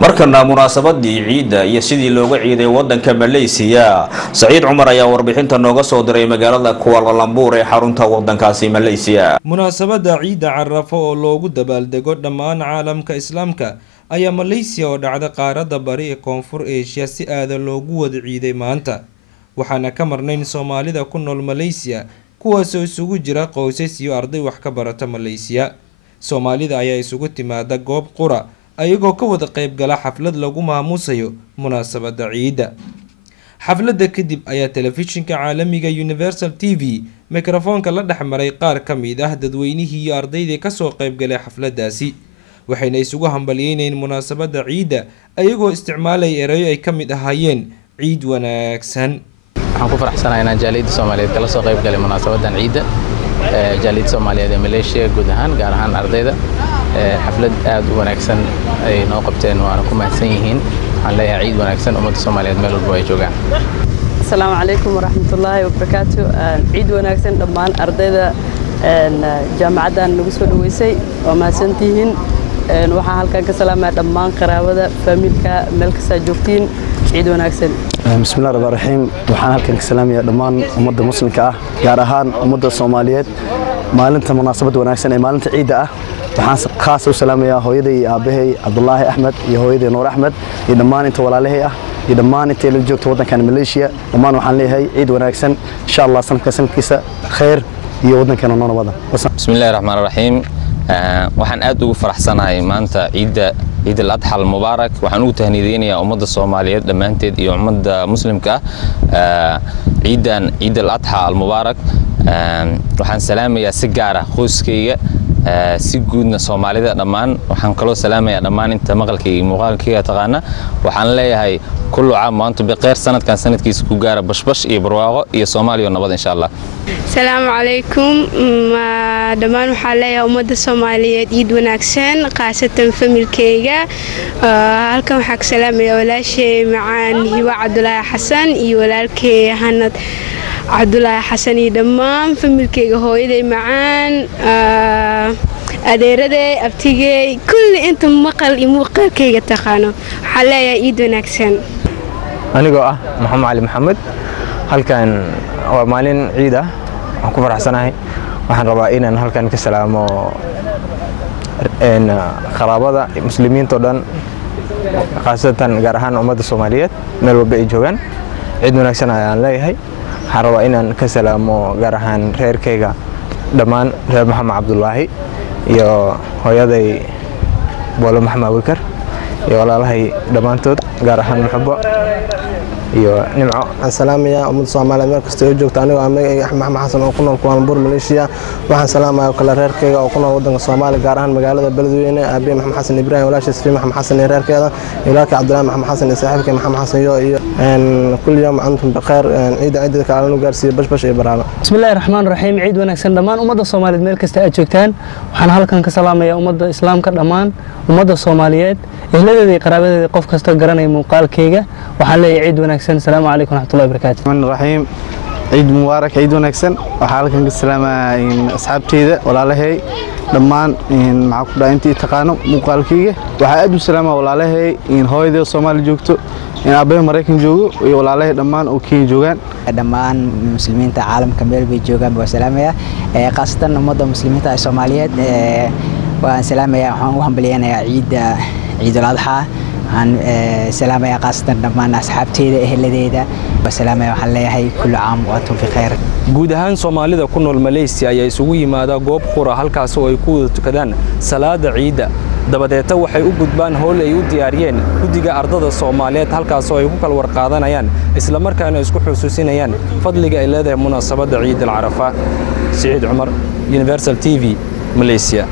markana munaasabadii ciida iyo sidii looga ciiday wadanka Malaysia Saciid Cumar ayaa warbixinta nooga soo diray magaalada Kuala Lumpur ee xarunta wadankaasi Malaysia. Munaasabada ciida Carafo oo loogu dabaaldego dhammaan caalamka Islaamka ayaa Malaysia oo dhacda qaaradda bari ee Koonfur Asia si aad loogu wada ciiday maanta. Waxaana ka marnayn Soomaalida ku nool Malaysia kuwaas oo isugu jira qoysas iyo arday wax ka barata Malaysia. Soomaalida ayaa isugu timaada goob qura ayagoo ka wada qayb gala xaflad lagu maamuusayo munaasabada ciida. Xafladda kadib ayaa telefishinka caalamiga Universal TV mikrofoonka la dhaxmaray qaar ka mid ah dadweynihii iyo ardaydii ka soo qayb galay xafladdaasi. Waxayna isugu hambalyeynayeen munaasabada ciida ayagoo isticmaalay erayo ay ka mid ahaayeen ciid wanaagsan. waxaan ku faraxsanahay inaan jaaliyadda Soomaaliyeed kala soo qayb galay munaasabadan ciida jaaliyadda Soomaaliyeed ee Malaysia guud ahaan gaar ahaan ardayda xaflad aad u wanaagsan ay noo qabteen waana ku mahadsan yihiin waxaan leeyahay ciid wanaagsan ummadda Soomaaliyeed meel walba ay joogaan. Assalaamu calaykum waraxmatullaahi wabarakaatuh. ciid wanaagsan dhammaan ardayda jaamacadan nagu soo dhaweysay waa mahadsantihiin. waxaan halkan ka salaamayaa dhammaan qaraabada familka meel kasta joogtiin ciid wanaagsan. bismillaahir rahmaanir rahiim waxaan halkan ka salaamayaa dhammaan ummadda muslimka ah gaar ahaan ummadda Soomaaliyeed maalinta munaasabad wanaagsan ee maalinta ciida ah. waxaan khaas u salaamayaa hooyaday iyo aabahay Cabdullaahi Axmed iyo hooyaday Nuur Axmed iyo dhammaan inta walaalahay ah iyo dhammaan inta la joogto wadankan Malaysia. dhammaan waxaan leeyahay ciid wanaagsan insha Allah sanadkiisa khayr iyo wadankan oo nabad. bismillaahir rahmaanir rahiim waxaan aad ugu faraxsanahay maanta ciid al-adha al-mubaarak waxaan ugu tahniyadeynayaa ummadda Soomaaliyeed dhamaanteed iyo ummadda muslimka ciid al-adha al-mubaarak waxaan salaamayaa si gaar ah qoyskayga si guudna Soomaalida dhammaan waxaan kaloo salaamayaa dhammaan inta maqalkayga iyo muuqaalkayga taqaana waxaan leeyahay kullu caam wa antum biqayr sanadkan sanadkiisa ku gaara bashbash iyo barwaaqo iyo Soomaaliya nabad insha Allah. Assalaamu calaykum dhammaan waxaan leeyahay ummadda Soomaaliyeed ciid wanaagsan qaasatan familkayga halkan waxaan ka salaamayaa walaashay macaan Hiwa Cabdullaahi Xasan iyo walaalkay Hanad Cabdullaahi Xasan iyo dhammaan familkayga hooyaday macaan adeeraday abtigay kulli inta maqal iyo muuqaalkayga taqaano waxaan leeyahay ciid wanaagsan. anigoo ah Maxamed Ali Maxamed halkan waa maalin ciid ah waxaan ku faraxsanahay waxaan rabaa inaan halkan ka salaamo qaraabada muslimiinta oo dhan qaasatan gaar ahaan ummadda Soomaaliyeed meel walba ay joogaan ciid wanaagsan ayaan leeyahay. waxaan rabaa inaan ka salaamo gaar ahaan reerkayga dhammaan reer Maxamed Cabdullaahi iyo hooyaday Boolo Maxamed Abubakar iyo walaalahay dhammaantood gaar ahaan Maxabo iyo Nimco. salaamaya ummadda Soomaaliyeed meel kasta oo joogto anigoo Maxamed Xasan oo ku nool Kuala Lumpur Malaysia waxaan salaamayaa kala reerkayga oo ku nool wadanka Soomaaliya gaar ahaan magaalada Beledweyne aabe Maxamed Xasan Ibrahim walaashay Sri Maxamed Xasan iyo reerkeeda ilaalka Cabdullaahi Maxamed Xasan iyo saaxiibkay Maxamed Xasan iyo kulli yawm antum biqayr ciida kale anu gaarsiiyo bashbash iyo baraano. bismillaahir rahmaanir rahiim ciid wanaagsan dhammaan ummadda Soomaaliyeed meel kasta aad joogtaan waxaan halkan ka salaamayaa ummadda Islaamka dhammaan ummadda Soomaaliyeed ehladeeda iyo qaraabadeeda qof kasta garanay muuqaalkayga waxaan leeyahay ciid wanaagsan. assalaamu calaykum waraxmatullaahi wabarakaatuh. rahmaanir rahiim ciid mubaarak ciid wanaagsan waxaan halkan ka salaamayaa asxaabteyda walaalahay dhammaan maxaa ku dhahay intii taqaano muuqaalkayga waxaan aad u salaamaa walaalahay hooyaday Soomaali joogto aabahay Mareykan joogo iyo walaalahay dhammaan oo Kenya joogaan dhammaan muslimiinta caalamka meel bay joogaan waa salaamaya qaasatan ummadda muslimiinta ee Soomaaliyeed waan salaamaya waxaan u hambalyeeyaa ciid al-adha waxaan salaamaya qaasatan dhammaan asxaabteyda eheladeeda waa salaamaya waxaan leeyahay kullu caam wa antum bi khayr. guud ahaan Soomaalida ku nool Malaysia ayaa isugu yimaada goob qura halkaas oo ay ku wada tukadaan salaada ciida dabadeed waxay u gudbaan hool ay u diyaariyeen gudiga ardada Soomaaliyeed halkaas oo ay ku kala warqaadanayaan isla markaana isku xusuusinayaan fadliga ay leedahay munaasabada ciid al-Carafa. Saciid Cumar Universal TV Malaysia.